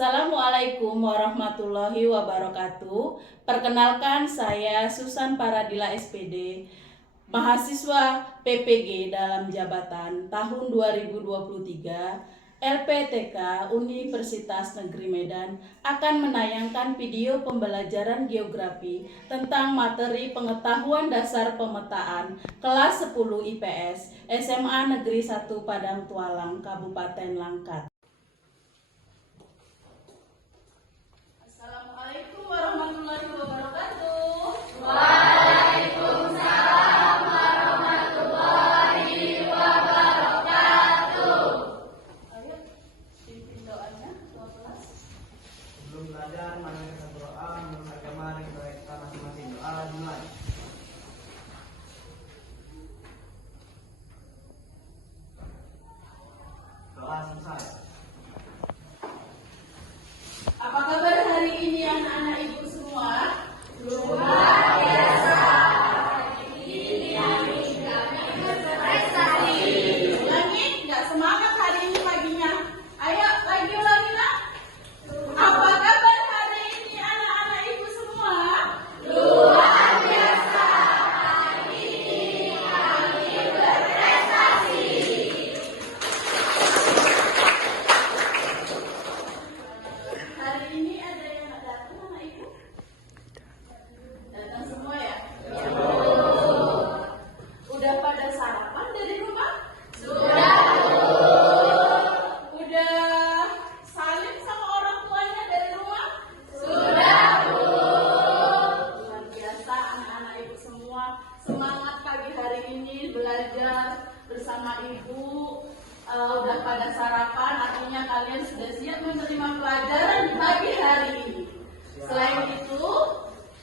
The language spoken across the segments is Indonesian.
Assalamualaikum warahmatullahi wabarakatuh. Perkenalkan, saya Susan Paradila SPD, mahasiswa PPG dalam jabatan tahun 2023 LPTK Universitas Negeri Medan akan menayangkan video pembelajaran geografi tentang materi pengetahuan dasar pemetaan kelas 10 IPS SMA Negeri 1 Padang Tualang, Kabupaten Langkat. Assalamualaikum warahmatullahi wabarakatuh. Waalaikumsalam warahmatullahi wabarakatuh. Ayo, pimpin doanya, doa kelas. Sebelum belajar, mari kita berdoa menurut agama dan kita masing-masing. Doa dimulai. Doa selesai. Apa kabar hari ini anak-anak ibu semua? Luar biasa. Ini prestasi. Ulangi, nggak semangat hari ini paginya. Ayo, lagi ulangi nak. Apa kabar hari ini anak-anak ibu semua? Luar biasa. Hari ini kami berprestasi. Hari ini ada yang nggak datang anak ibu? Datang semua ya? Udah pada sarapan dari rumah? Sudah. Udah salim sama orang tuanya dari rumah? Sudah. Luar biasa anak-anak ibu semua. Semangat pagi hari ini belajar bersama ibu. Udah pada sarapan, artinya kalian sudah siap menerima pelajaran di pagi hari ini. Selain itu,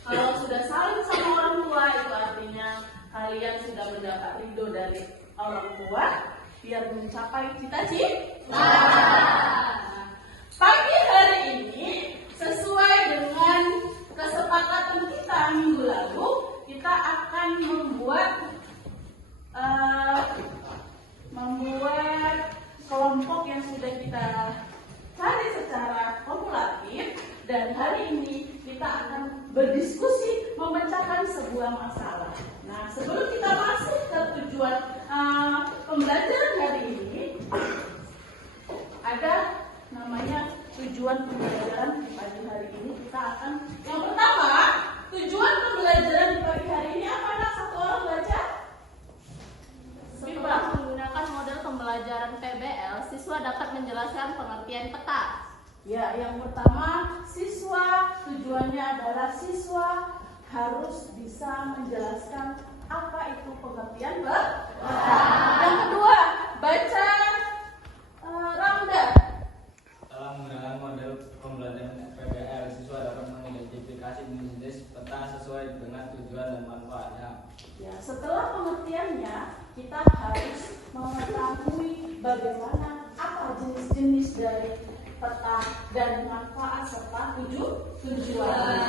kalau sudah saling sama orang tua, itu artinya kalian sudah mendapat ridho dari orang tua biar mencapai cita-cita. Pagi hari ini, sesuai dengan kesepakatan kita minggu lalu, kita akan membuat kelompok yang sudah kita cari secara kumulatif, dan hari ini kita akan berdiskusi memecahkan sebuah masalah. Nah, sebelum kita masuk ke tujuan pembelajaran hari ini, ada namanya tujuan pembelajaran di pagi hari ini. Kita akan, yang pertama, tujuan pembelajaran di pagi hari ini apa? Nak, satu orang baca. Setelah menggunakan model pembelajaran PBL, siswa dapat menjelaskan pengertian peta. Ya, yang pertama, siswa tujuannya adalah siswa harus bisa menjelaskan apa itu pengertian peta. Yang kedua, baca Ramda. Dalam menggunakan model pembelajaran PBL, siswa dapat mengidentifikasi jenis peta sesuai dengan tujuan dan manfaatnya. Ya, setelah pengertiannya, kita harus mengetahui bagaimana apa jenis-jenis dari peta dan manfaat serta tujuan.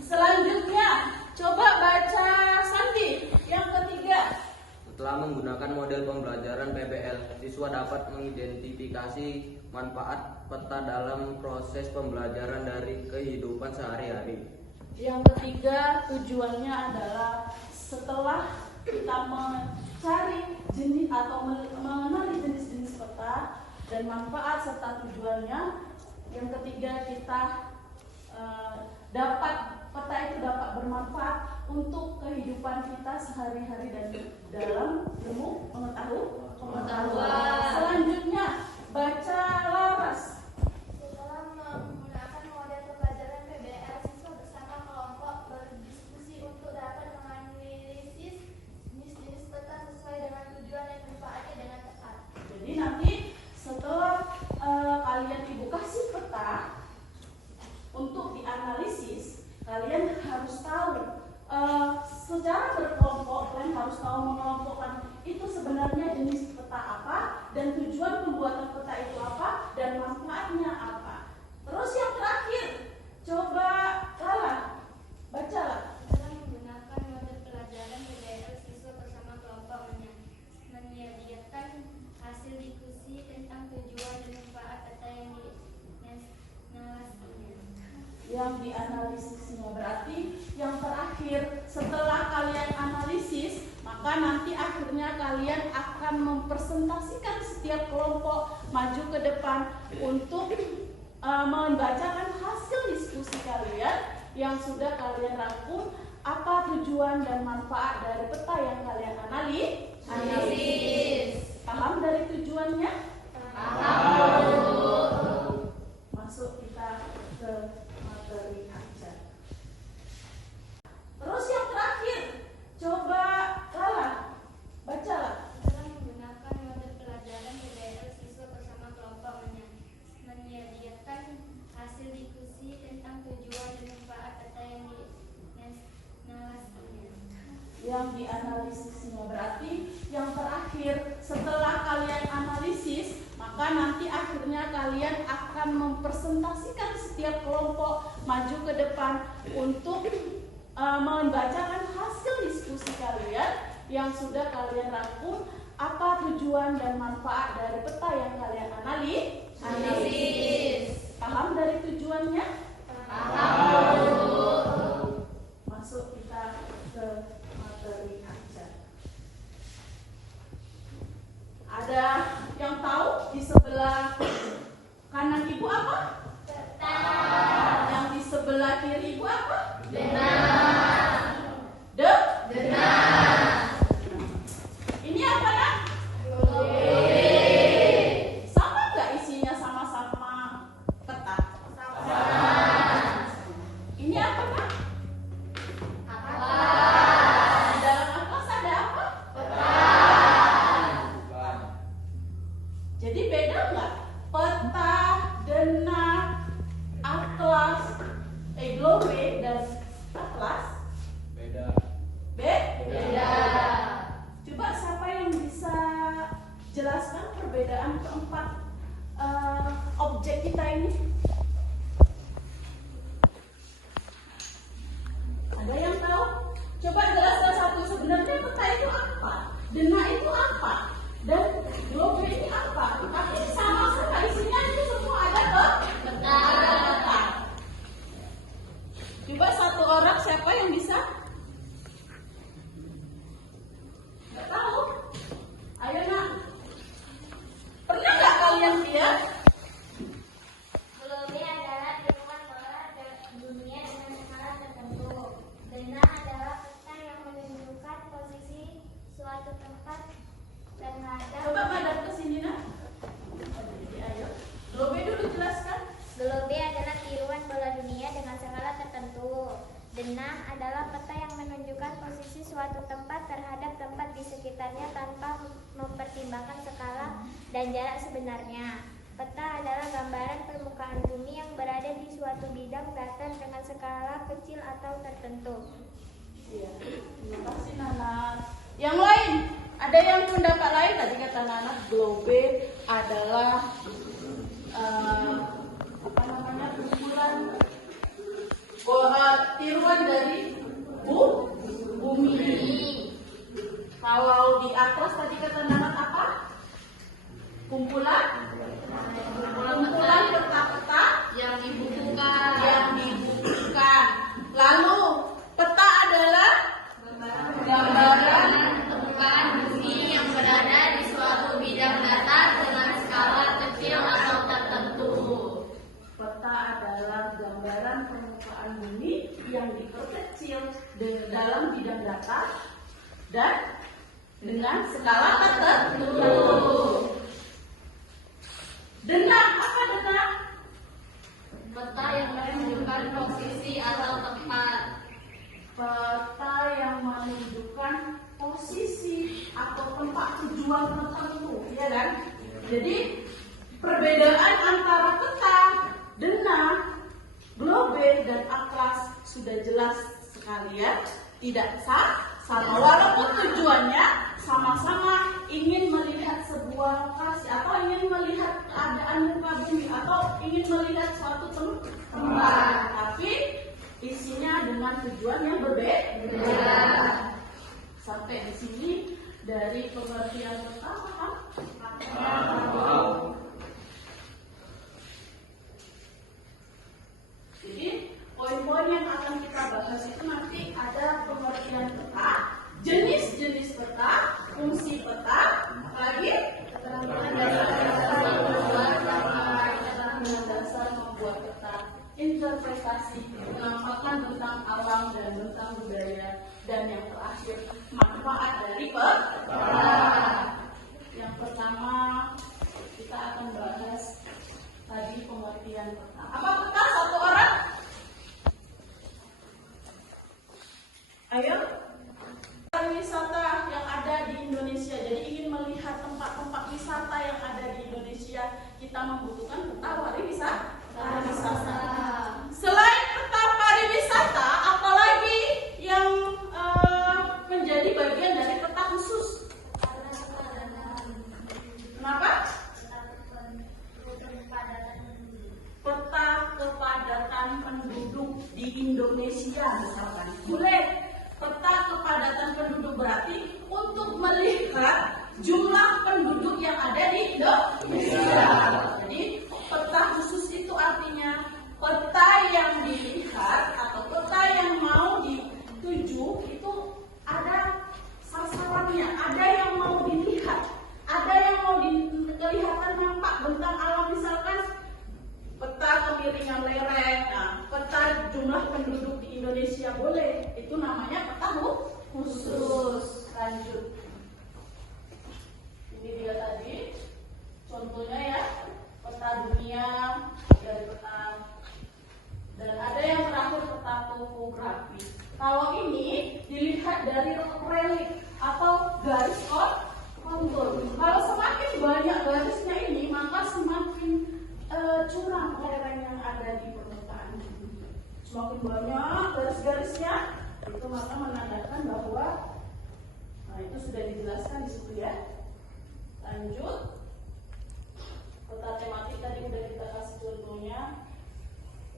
Selanjutnya, coba baca Sandi. Yang ketiga, Setelah menggunakan model pembelajaran PBL, siswa dapat mengidentifikasi manfaat peta dalam proses pembelajaran dari kehidupan sehari-hari. yang ketiga tujuannya adalah setelah kita mencari jenis atau mengenali jenis-jenis peta dan manfaat serta tujuannya, yang ketiga kita peta itu dapat bermanfaat untuk kehidupan kita sehari-hari dan dalam ilmu pengetahuan. Selanjutnya baca Laras. Setelah menggunakan model pembelajaran PBL, siswa bersama kelompok berdiskusi untuk dapat menganalisis jenis-jenis peta sesuai dengan tujuan dan manfaatnya dengan tepat. Jadi nanti setelah kalian ibu kasih peta untuk dianalisis, kalian harus tahu secara berkelompok, kalian harus tahu mengelompokkan itu sebenarnya jenis peta apa dan tujuan pembuatan peta itu apa dan manfaatnya apa. Terus yang terakhir, coba Lala, bacalah. Setelah menggunakan model pelajaran PBL, siswa bersama kelompok menyediakan hasil diskusi tentang tujuan dan manfaat peta yang yang dianalisisnya. Berarti yang terakhir setelah kalian analisis, maka nanti akhirnya kalian akan mempresentasikan setiap kelompok maju ke depan untuk membacakan hasil diskusi kalian yang sudah kalian rangkum. Apa tujuan dan manfaat dari peta yang kalian analisis? Paham dari tujuannya? Masuk kita ke materi ajar. Terus yang terakhir, coba Lala, bacalah. Dalam menggunakan model pelajaran PBL, siswa bersama kelompok menyediakan hasil diskusi tentang tujuan dan manfaat peta yang Yang dianalisisnya. Berarti yang terakhir setelah kalian analisis, maka nanti akhirnya kalian akan mempresentasikan setiap kelompok maju ke depan untuk membacakan hasil diskusi kalian yang sudah kalian rangkum. Apa tujuan dan manfaat dari peta yang kalian analisis? Paham dari tujuannya? Masuk kita ke materi ajar. Ada yang tahu di sebelah kanan ibu apa? Peta. Yang di sebelah kiri ibu apa? Denah. Denah. Ini apa nak? Sama nggak isinya sama-sama peta? Sama. Ini apa nak? Di dalam atlas ada apa? Jadi beda nggak? Peta, denah, atlas, globe dan atlas? Beda. Beda. Coba siapa yang bisa jelaskan perbedaan keempat objek kita ini? Ada yang tahu? Coba jelaskan satu. Sebenarnya peta itu apa? Denah itu apa? Dan globe ini apa? Tapi sama-sama isinya itu semua ada peta. Ada peta. Coba satu orang siapa yang bisa? Nggak tahu? Ayo nak. Pernah nggak kalian lihat? Globe adalah tiruan bola dunia dengan skala tertentu. Denah adalah peta yang menunjukkan posisi suatu tempat terhadap. Coba madam ke sini nak. Jadi ayo. Globe dulu jelaskan. Globe adalah tiruan bola dunia dengan skala tertentu. Denah adalah peta yang menunjukkan posisi suatu tempat terhadap tempat di sekitarnya tanpa mempertimbangkan skala dan jarak sebenarnya. Peta adalah gambaran permukaan bumi yang berada di suatu bidang datar dengan skala kecil atau tertentu. Iya. Terima kasih Nana. Yang lain, ada yang pendapat lain? Tadi kata Nana, globe adalah kumpulan tiruan dari bumi. Kalau di atlas tadi kata Nana apa? Kumpulan peta-peta yang dibukukan. Lalu peta adalah gambaran Permukaan bumi yang berada di suatu bidang datar dengan skala kecil atau tertentu. Peta adalah gambaran permukaan bumi yang diperkecil dalam bidang datar dan dengan skala tertentu. Denah, apa denah? Peta yang menunjukkan posisi atau tempat. Peta yang menunjukkan posisi atau tempat tujuan tertentu, ya kan? Jadi perbedaan antara peta, denah, globe dan atlas sudah jelas sekali ya. Tidak sama, walaupun tujuannya sama-sama ingin melihat sebuah lokasi atau ingin melihat keadaan muka bumi atau ingin melihat suatu tempat, tapi isinya dengan tujuan yang berbeda. Sampai di sini dari pengertian pertama kan? Jadi poin bahas itu nanti ada pengertian peta, jenis-jenis peta, fungsi peta, lagi keterangan dasar membuat peta, interpretasi, penampakan tentang alam dan tentang budaya, dan yang terakhir manfaat dari peta. Yang pertama kita akan bahas tadi pengertian peta. Apa peta? Satu orang? Ayo. Wisata yang ada di Indonesia. Jadi ingin melihat tempat-tempat wisata yang ada di Indonesia, kita membutuhkan peta pariwisata. Selain peta pariwisata, apalagi yang menjadi bagian dari peta khusus? Kenapa? Peta kepadatan penduduk di Indonesia misalkan. Boleh. Peta kepadatan penduduk berarti untuk melihat jumlah penduduk yang ada di Indonesia. Jadi peta khusus itu artinya peta yang dilihat atau peta yang mau dituju itu ada sasarannya, ada yang mau dilihat, ada yang mau kelihatan nampak bentang alam, misalkan peta kemiringan lereng, nah, peta jumlah penduduk di Indonesia boleh, itu namanya peta khusus. Lanjut, ini dia tadi contohnya ya, peta dunia dari peta, dan ada yang terakhir peta topografi. Kalau ini dilihat dari relief atau garis kontur. Kalau semakin banyak garisnya ini, maka semakin curang lereng yang ada di permukaan bumi. Semakin banyak garis-garisnya, itu maka menandakan bahwa itu sudah dijelaskan di situ ya. Lanjut, peta tematik tadi udah kita kasih contohnya.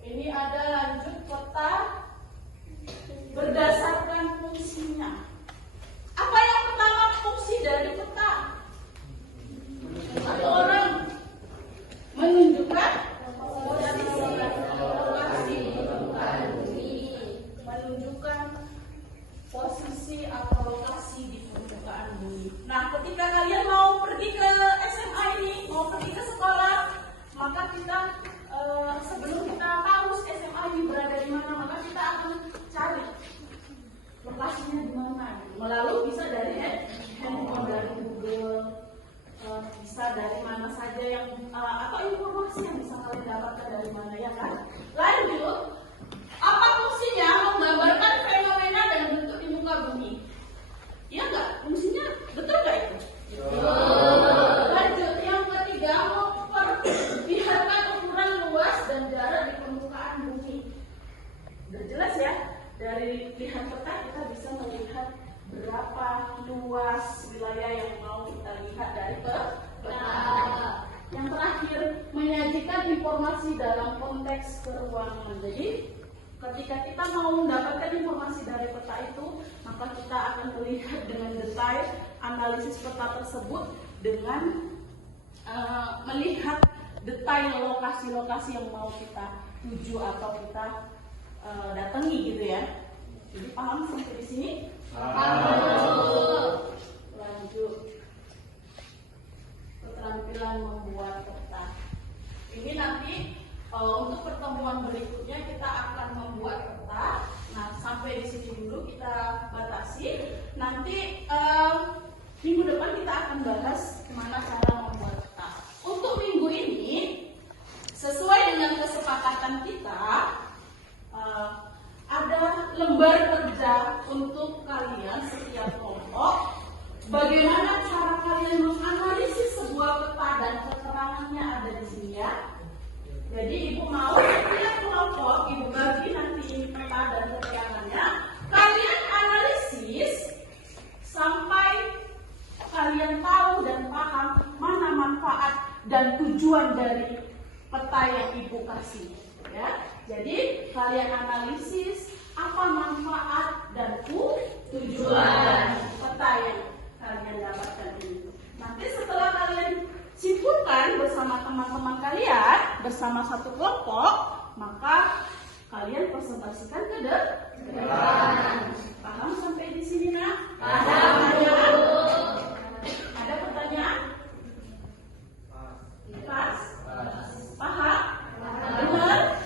Ini ada lanjut peta berdasarkan fungsinya. Apa yang pertama fungsi dari peta? Satu orang menunjukkan posisi atau lokasi di permukaan bumi. Nah, ketika kalian mau pergi ke SMA ini, mau pergi ke sekolah, maka kita sebelum kita tahu SMA ini berada di mana, maka kita akan cari lokasinya di mana. Melalui bisa dari handphone, dari Google, bisa dari mana saja yang atau informasi yang bisa kalian dapatkan dari mana, ya kan? Lanjut, apa fungsinya? Menggambarkan fenomena dan bentuk di muka bumi. Iya nggak? Fungsinya betul nggak itu? Lanjut, yang ketiga, memperlihatkan ukuran luas dan jarak di permukaan bumi. Udah jelas ya? Dari lihat peta kita bisa melihat berapa luas wilayah yang mau kita lihat dari peta. Yang terakhir, menyajikan informasi dalam konteks keruangan. Jadi ketika kita mau mendapatkan informasi dari peta itu, maka kita akan melihat dengan detail analisis peta tersebut dengan melihat detail lokasi-lokasi yang mau kita tuju atau kita datangi gitu ya. Jadi paham sampai di sini? Lanjut. Keterampilan membuat peta. Ini nanti untuk pertemuan berikutnya kita akan membuat peta. Nah, sampai di sini dulu kita batasi. Nanti minggu depan kita akan bahas gimana cara membuat peta. Untuk minggu ini, sesuai dengan kesepakatan kita, ada lembar kerja untuk kalian setiap kelompok. Bagaimana cara kalian menganalisis sebuah peta dan keterangannya ada di sini ya. Jadi ibu mau setiap kelompok ibu bagi nanti ini peta dan keterangannya. Kalian analisis sampai kalian tahu dan paham mana manfaat dan tujuan dari peta yang ibu kasih. Ya, jadi kalian analisis apa manfaat dan tujuan peta yang kalian dapatkan ini. Nanti setelah kalian simpulkan bersama teman-teman kalian, bersama satu kelompok, maka kalian presentasikan ke depan. Paham sampai di sini, nak? Paham, Bu. Ada pertanyaan? Pas? Paham? Benar?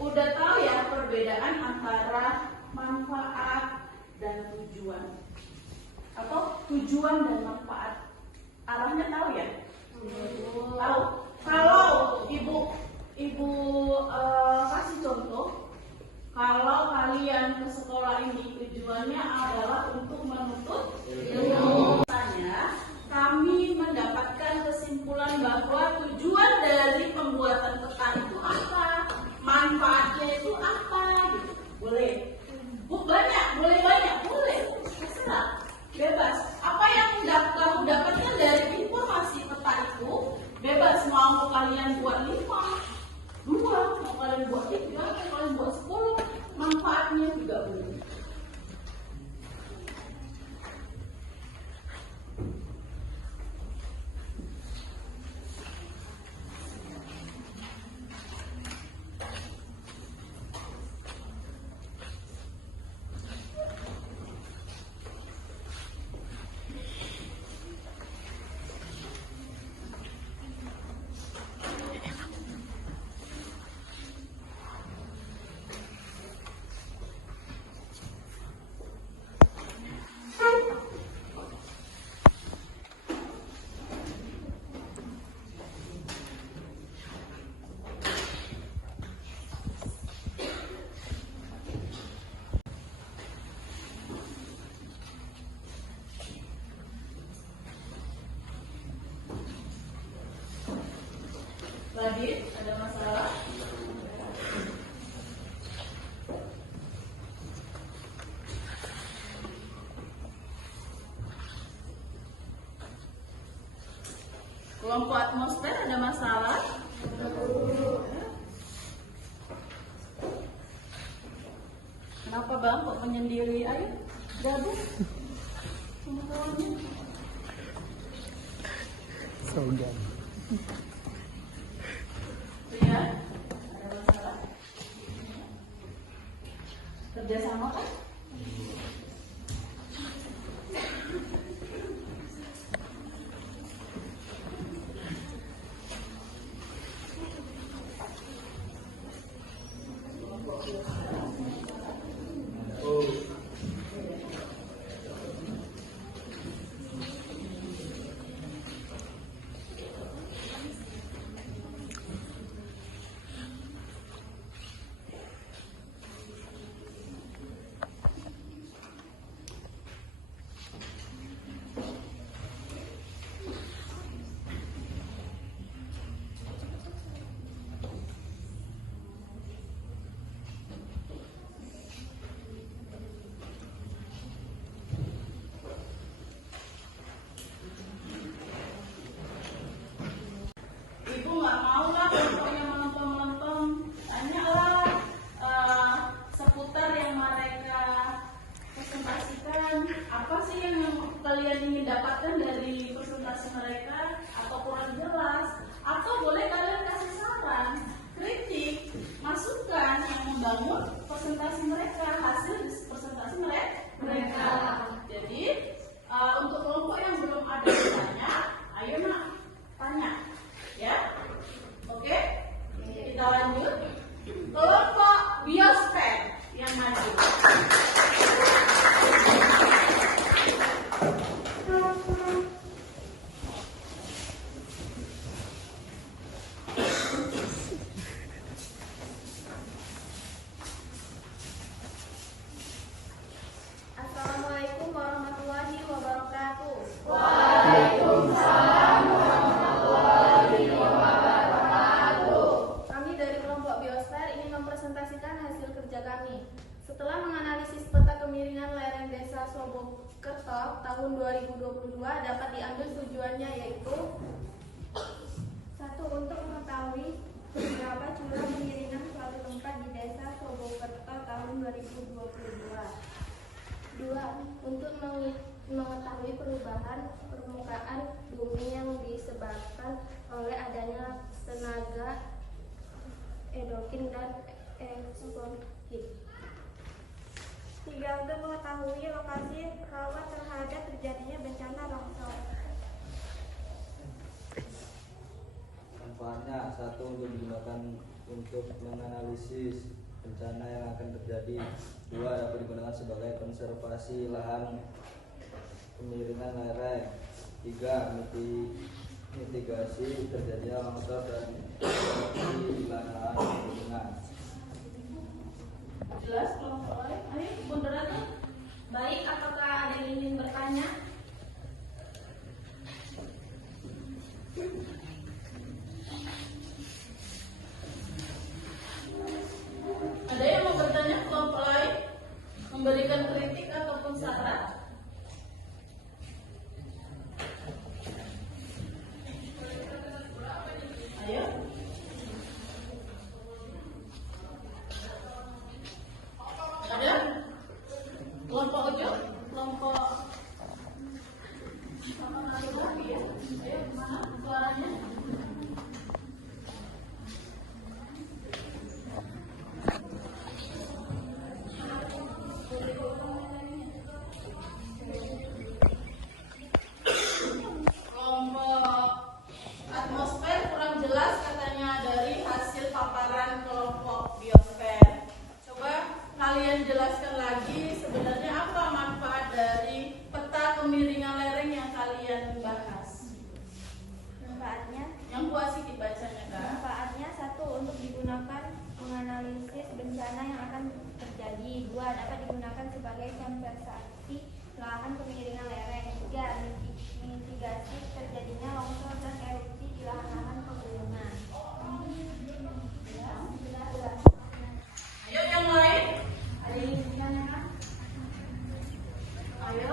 Udah tahu ya perbedaan antara manfaat dan tujuan? Atau tujuan dan manfaat? Arahnya tahu ya? Tahu. Kalau ibu kasih contoh, kalau kalian ke sekolah ini tujuannya adalah untuk menuntut ilmu. Misalnya, kami mendapatkan kesimpulan bahwa tujuan dari pembuatan peta itu apa, manfaatnya itu apa, gitu. Boleh. Boleh banyak, terserah, bebas. Apa yang kamu dapatkan dari informasi peta itu, bebas. Mau kalian buat 5, 2, mau kalian buat 3, mau kalian buat 10, manfaatnya juga boleh. Radit, ada masalah? Kelompok atmosfer ada masalah? Kenapa bang kok menyendiri? Ayo gabung sama kawannya. Ria, ada masalah? Kerjasama kan? Ibu nggak mau lah kelompoknya melempem-melempem. Tanyalah seputar yang mereka presentasikan. Apa sih yang kalian ingin dapatkan dari presentasi mereka? Atau kurang jelas? Atau boleh kalian kasih saran, kritik, masukan yang membangun presentasi mereka, hasil presentasi mereka. Jadi untuk kelompok yang belum ada bertanya, ayo nak tanya. Ya, oke. Kita lanjut. Kelompok biosfer yang maju. Assalamualaikum warahmatullahi wabarakatuh. Kami dari kelompok biosfer ingin mempresentasikan hasil kerja kami. Setelah menganalisis peta kemiringan lereng desa Sobokerto tahun 2022 dapat diambil tujuannya yaitu 1. Untuk mengetahui berapa curah kemiringan suatu tempat di desa Sobokerto tahun 2022. 2. Untuk mengetahui perubahan permukaan bumi yang disebabkan oleh adanya tenaga endokin dan Tiga, untuk mengetahui lokasi rawan terhadap terjadinya bencana longsor. Manfaatnya, satu, untuk digunakan untuk menganalisis bencana yang akan terjadi. Dua, dapat digunakan sebagai konservasi lahan, pemiringan lereng. Tiga, mitigasi terjadinya longsor dan erupsi di lahan pegunungan. Jelas kelompok lain? Ayo, bundaran. Baik, apakah ada yang ingin bertanya? Ada yang mau bertanya kelompok lain? Memberikan kritik ataupun saran? Ayo. Ada? Kelompok Ojo? Kelompok apa lagi ya? Ayo, mana suaranya? Kelompok atmosfer kurang jelas katanya dari hasil paparan kelompok biosfer. Coba kalian jelaskan lagi sebenarnya apa manfaat dari peta kemiringan lereng yang kalian bahas. Manfaatnya, Yang puasi dibacanya kan? manfaatnya satu, untuk digunakan menganalisis bencana yang akan terjadi. Dua, dapat digunakan sebagai konservasi lahan pemiringan lereng. Tiga, mitigasi terjadinya longsor dan erupsi di lahan-lahan pegunungan. Ayo yang lain. Ada yang ditanyakan? Ayo.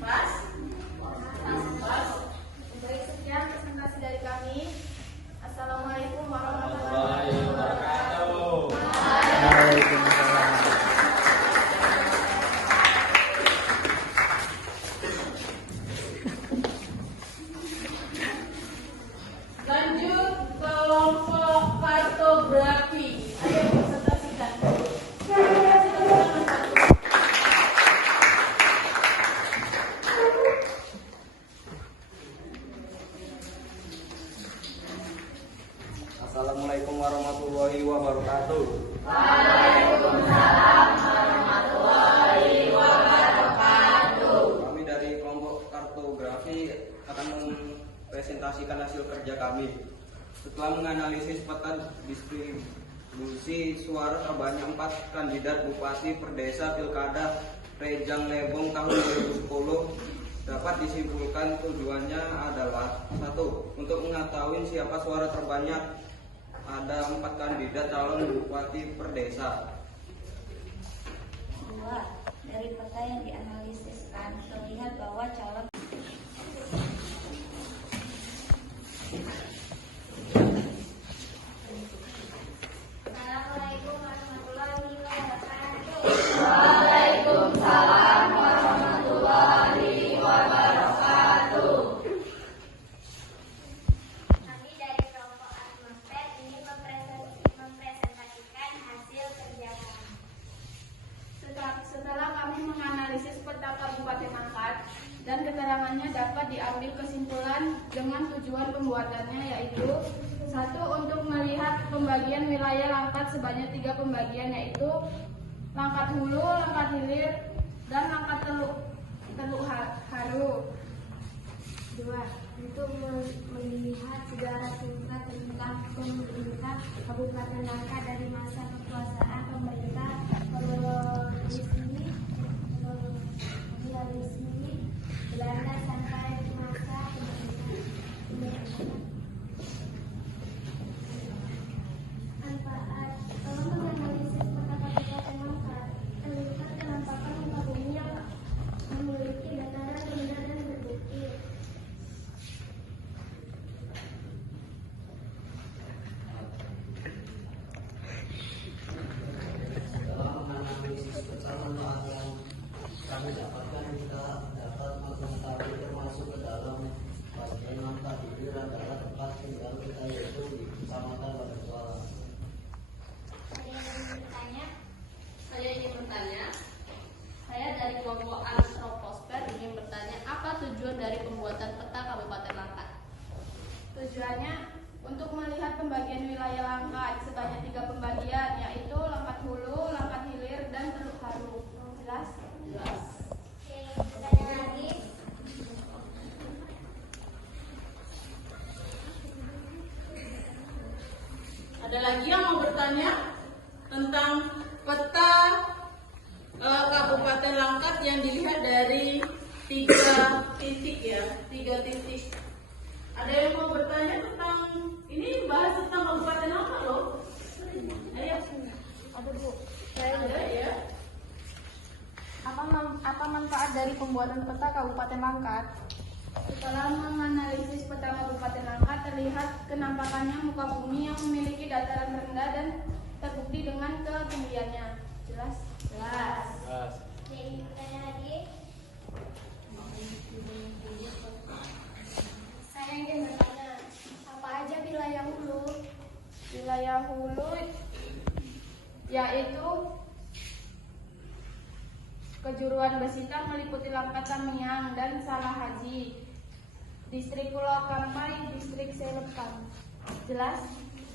Pas. Pas. Baik, sekian presentasi dari kami. Assalamualaikum warahmatullahi Warahmatullahi wabarakatuh. wabarakatuh. Lanjut kelompok kartografi. Ayo presentasikan. Assalamualaikum warahmatullahi wabarakatuh. Kami dari kelompok kartografi akan mempresentasikan hasil kerja kami. Setelah menganalisis peta distribusi suara terbanyak 4 kandidat bupati per desa pilkada Rejang Lebong tahun 2010, dapat disimpulkan tujuannya adalah: satu, untuk mengetahui siapa suara terbanyak. Ada 4 kandidat calon bupati per desa. Dua, dari peta yang dianalisiskan terlihat bahwa calon Assalamualaikum warahmatullahi wabarakatuh. Waalaikumsalam warahmatullahi wabarakatuh. Kami dari kelompok atmosfer ingin mempresentasikan hasil kerja kami. Setelah kami menganalisis peta Kabupaten Angkat dan keterangannya dapat diambil kesimpulan dengan tujuan pembuatannya, yaitu: satu, untuk melihat pembagian wilayah Langkat sebanyak 3 pembagian, yaitu Langkat Hulu, Langkat Hilir, dan Langkat Teluk Haru. Dua, untuk melihat sejarah singkat tentang pemerintah Kabupaten Langkat dari masa kekuasaan pemerintah kolonialisme Belanda sampai masa kemerdekaan. Manfaat, dalam menganalisis peta Kabupaten Langkat terlihat penampakan muka bumi yang memiliki dataran rendah dan berbukit. Dalam menganalisis peta manfaat yang kami dapatkan, kita dapat mengetahui yaitu kecamatan pada suara. Saya ingin bertanya. Saya dari kelompok Antroposfer ingin bertanya, apa tujuan dari pembuatan peta Kabupaten Langkat? Tujuannya untuk melihat pembagian wilayah Langkat sebanyak 3 pembagian, yaitu Langkat Hulu, Langkat Hilir, dan Teluk Haru. Jelas? Jelas. Ada lagi yang mau bertanya tentang peta Kabupaten Langkat yang dilihat dari 3 titik ya, 3 titik. Ada yang mau bertanya tentang ini, bahas tentang Kabupaten Langkat loh. Ayo. Ada Bu. Ada ya. Apa manfaat dari pembuatan peta Kabupaten Langkat? Setelah menganalisis peta Kabupaten Langkat, terlihat kenampakannya muka bumi yang memiliki dataran rendah dan terbukti dengan ketinggiannya. Jelas? Jelas. Saya ingin bertanya, apa aja wilayah hulu? Wilayah hulu yaitu kejuruan Besitan meliputi Langkat, Tamiang, dan Salahaji, Distrik Pulau Kampai, Distrik Selepang. Jelas?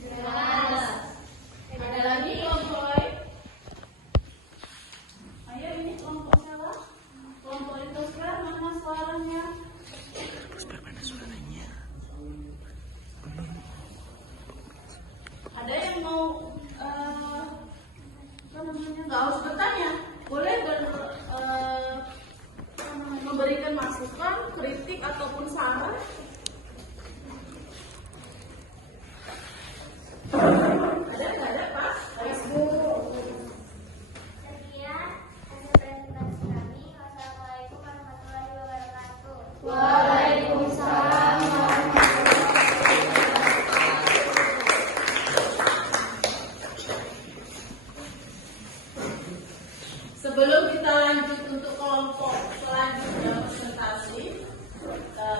Jelas. Ada lagi kelompok lain? Ayo, ini kelompok salah. Kelompok itu sekarang mana suaranya? Ada yang mau nggak harus bertanya, boleh memberikan masukan, kritik ataupun saran. Ada nggak ada Pak? Sekian hasil presentasi kami. Wassalamualaikum warahmatullahi wabarakatuh. Waalaikumsalam. Sebelum kita lanjut untuk kelompok selanjutnya presentasi,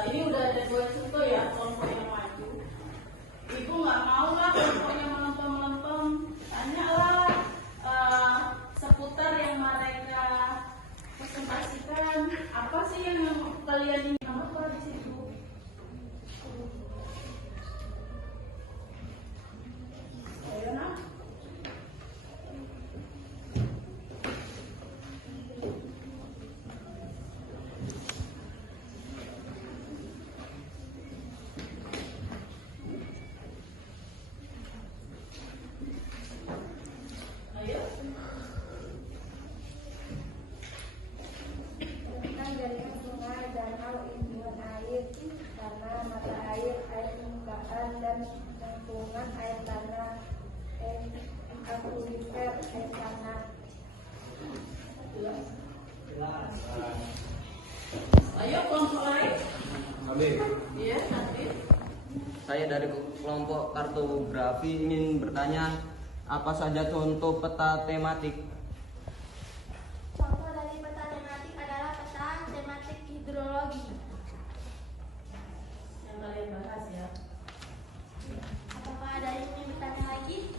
ini udah ada 2 contoh ya kelompok yang maju. Ibu nggak mau lah kelompok yang melempem-melempem, tanyalah seputar yang mereka presentasikan. Apa sih yang kalian ingin apa di situ? Ayo nak. Ayo. Tentang jaringan sungai, danau, imbuhan air, tanah, mata air permukaan, dan lingkungan air tanah, akuifer, air tanah. Ayo kelompok lain. Kami, Iya, nanti. saya dari kelompok kartografi ingin bertanya, apa saja contoh peta tematik? Contoh dari peta tematik adalah peta tematik hidrologi. Yang kalian bahas ya. Apakah ada yang ingin bertanya lagi?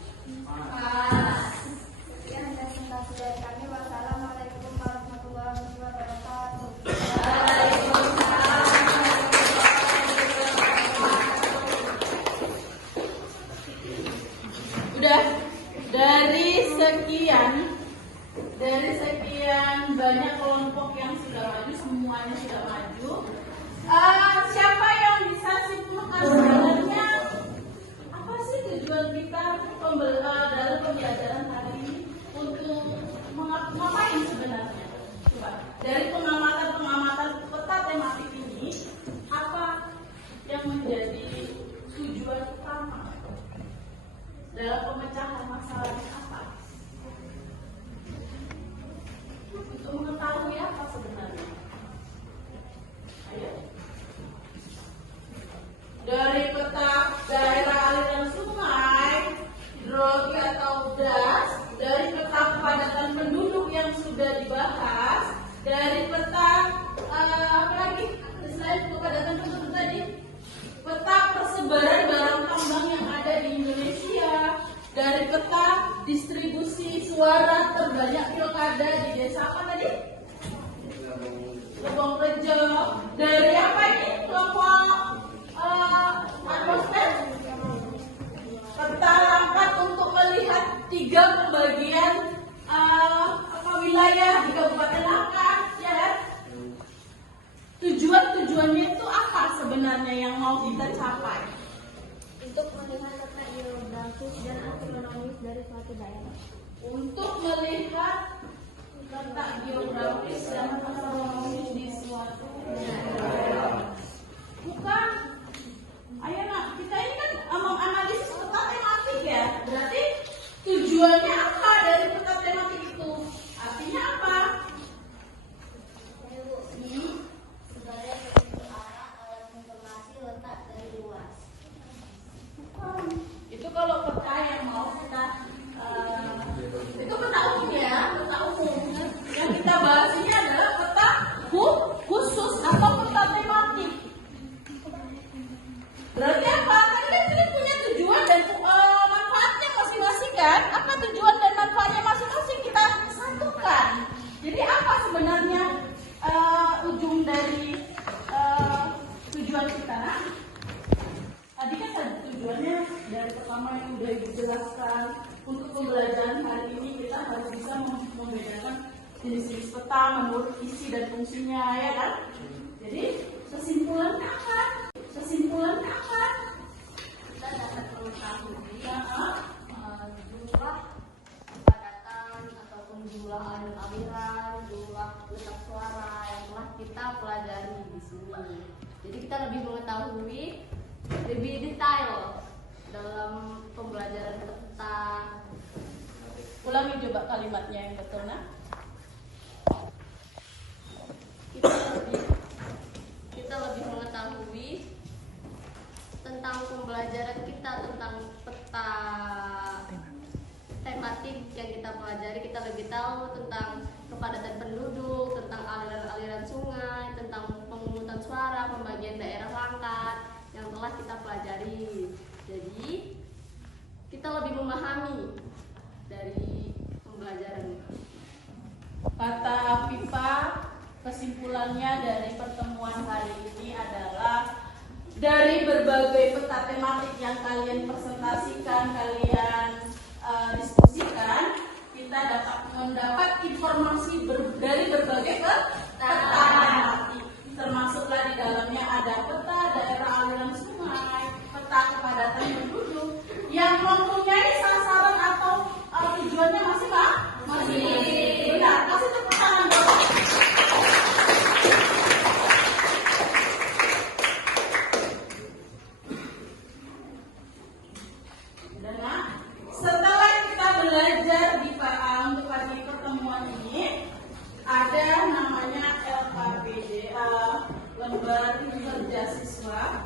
Sekian presentasi dari kami. Wassalamualaikum warahmatullahi wabarakatuh. Udah dari sekian banyak kelompok yang sudah maju, semuanya sudah maju. Siapa yang bisa simpulkan sebenarnya apa sih tujuan kita dalam pembelajaran hari ini untuk ngapain sebenarnya? Coba dari pengamatan peta tematik ini, apa yang menjadi tujuan utama dalam pemecahan masalahnya apa? Untuk mengetahui apa sebenarnya? Ayo. Dari peta daerah aliran sungai, hidrologi atau DAS, dari peta kepadatan penduduk yang sudah dibahas, dari peta apa lagi? Selain kepadatan penduduk tadi, peta persebaran barang tambang yang 3 pembagian wilayah di Kabupaten Langkat, ya kan? Tujuannya itu apa sebenarnya yang mau kita capai? Untuk melihat letak geografis dan astronomis dari suatu daerah. Untuk melihat letak geografis dan astronomis di suatu daerah. Bukan. Ayo nak, kita ini kan menganalisis peta tematik ya. Berarti tujuannya apa dari peta tematik itu? Artinya apa? Sebagai penentu arah alat informasi letak dari luas. Bukan. Itu kalau peta yang mau kita itu peta umum ya, peta umum. Yang kita bahas ini adalah peta khusus atau peta tematik. Berarti apa? Tadi kan kita punya tujuan dan manfaatnya masing-masing kan? Apa tujuan dan manfaatnya masing-masing kita satukan. Jadi apa sebenarnya ujung dari tujuan kita? Nah, tadi kan tujuannya dari pertama yang sudah dijelaskan. Untuk pembelajaran hari ini kita harus bisa membedakan jenis-jenis peta menurut isi dan fungsinya, ya kan? Jadi kesimpulannya apa? Kita dapat mengetahui jumlah kepadatan ataupun jumlah aliran, jumlah letak suara yang telah kita pelajari di sini. Jadi kita lebih mengetahui lebih detail dalam pembelajaran peta. Ulangi coba kalimatnya yang betul, nah. Kita lebih mengetahui tentang pembelajaran kita tentang peta tematik yang kita pelajari. Kita lebih tahu tentang kepadatan penduduk, tentang aliran-aliran sungai, tentang pemungutan suara, pembagian daerah Langkat yang telah kita pelajari. Jadi kita lebih memahami dari pembelajaran. Kata Pipa, kesimpulannya dari pertemuan hari ini adalah dari berbagai peta tematik yang kalian presentasikan, kalian diskusikan, kita dapat mendapat informasi dari berbagai peta tematik. Termasuklah di dalamnya ada peta daerah aliran sungai, peta kepadatan penduduk yang mempunyai sasaran atau tujuannya masing-masing. Benar, kasih tepuk tangan dong. Setelah kita belajar di untuk pada pertemuan ini, ada namanya LKPD, lembar kerja siswa.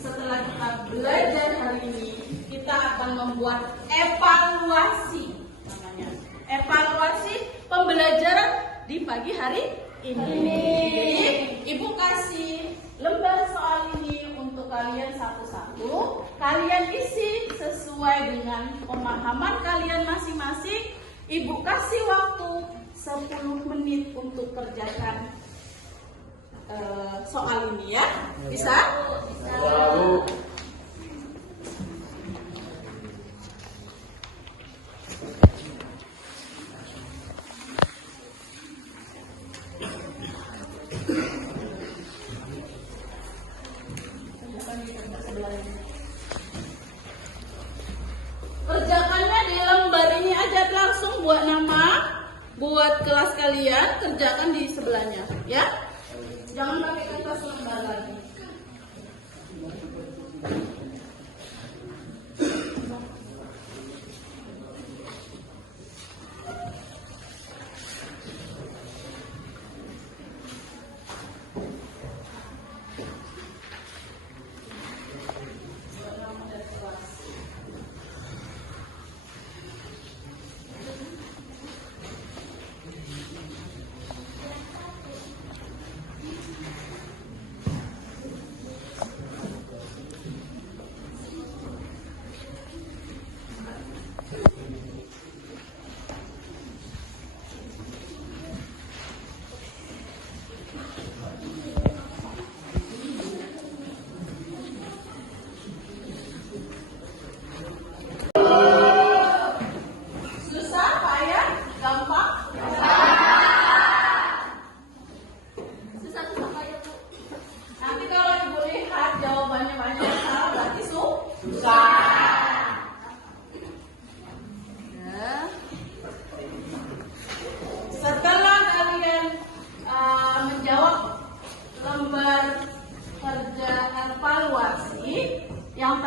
Setelah kita belajar hari ini, kita akan membuat evaluasi, namanya evaluasi pembelajaran di pagi hari ini. Jadi, Ibu kasih lembar soal ini untuk kalian satu-satu. Kalian isi sesuai dengan pemahaman kalian masing-masing. Ibu kasih waktu 10 menit untuk kerjakan soal ini ya. Bisa? Bisa. Kerjakannya di lembar ini aja, langsung buat nama, buat kelas kalian, kerjakan di sebelahnya, ya. Jangan pakai kertas lembar lagi.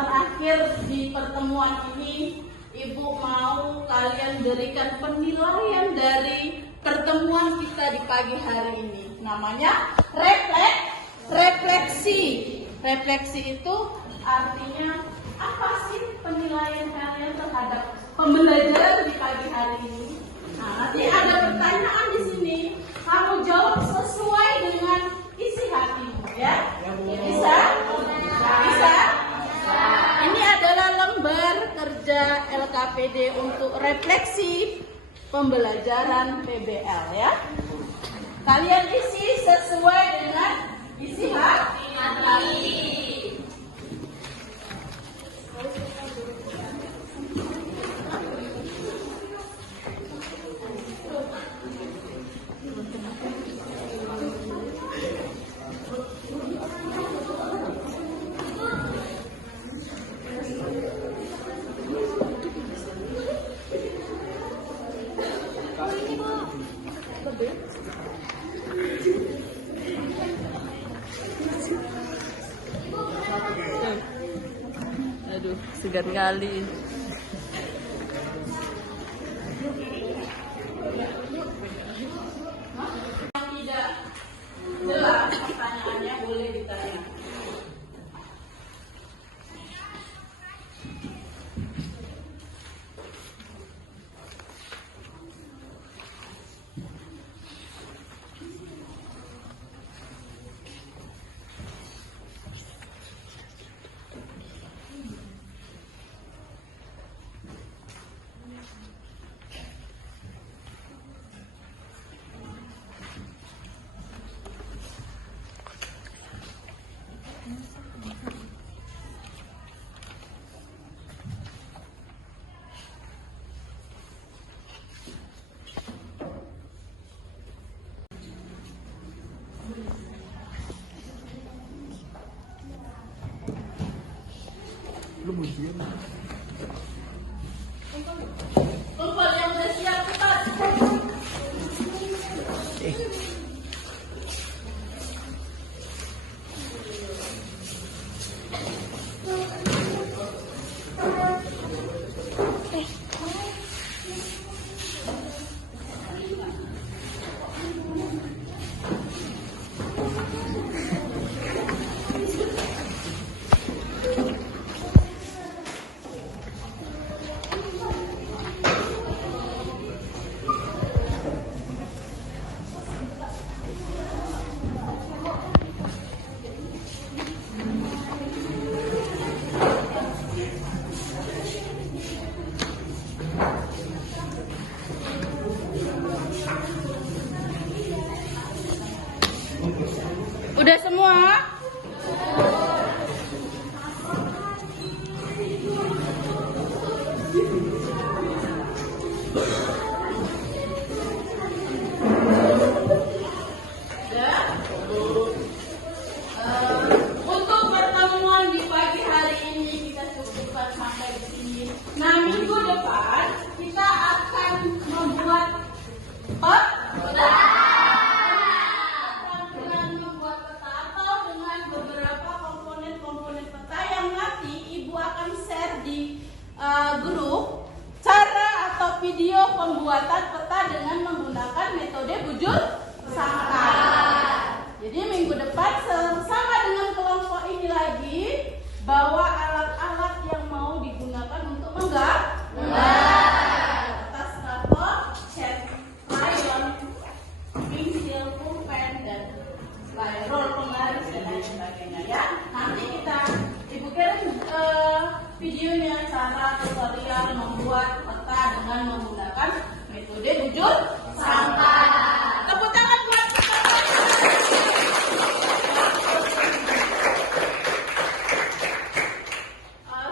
terakhir di pertemuan ini, Ibu mau kalian berikan penilaian dari pertemuan kita di pagi hari ini. Namanya refleksi. Refleksi itu artinya apa sih penilaian kalian terhadap pembelajaran di pagi hari ini? Nah, nanti ada pertanyaan di sini. Kamu jawab sesuai dengan isi hatimu, ya? Bisa? Bisa? Ini adalah lembar kerja LKPD untuk refleksi pembelajaran PBL, ya. Kalian isi sesuai dengan isi hati. Aduh, segan kali. Yang tidak jelas pertanyaannya boleh ditanya. Kumpul yang udah siap, cepat. Udah semua? Untuk pertemuan di pagi hari ini kita cukupkan sampai di sini. Nah, minggu depan kita akan membuat dengan membuat peta atau dengan beberapa komponen-komponen peta yang nanti Ibu akan share di grup cara atau video pembuatan peta dengan menggunakan metode bujur sangkar. Jadi minggu depan sama dengan kelompok ini lagi bawa alat-alat yang mau digunakan untuk menggambar. Kertas karton, cat, crayon, pensil, pulpen dan roll penggaris dan lain sebagainya, ya. Nanti Ibu kirim videonya cara tutorial membuat peta dengan menggunakan metode bujur sangkar. Tepuk tangan buat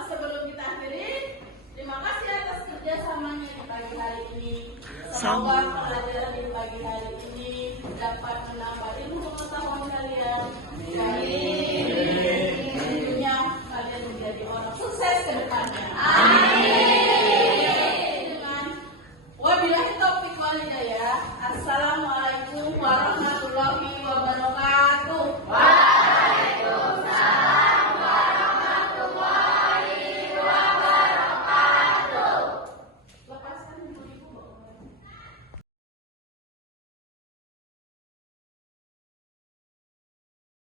sebelum kita akhiri, terima kasih atas kerjasamanya di pagi hari ini. Semoga pelajaran di pagi hari ini dapat menambah ilmu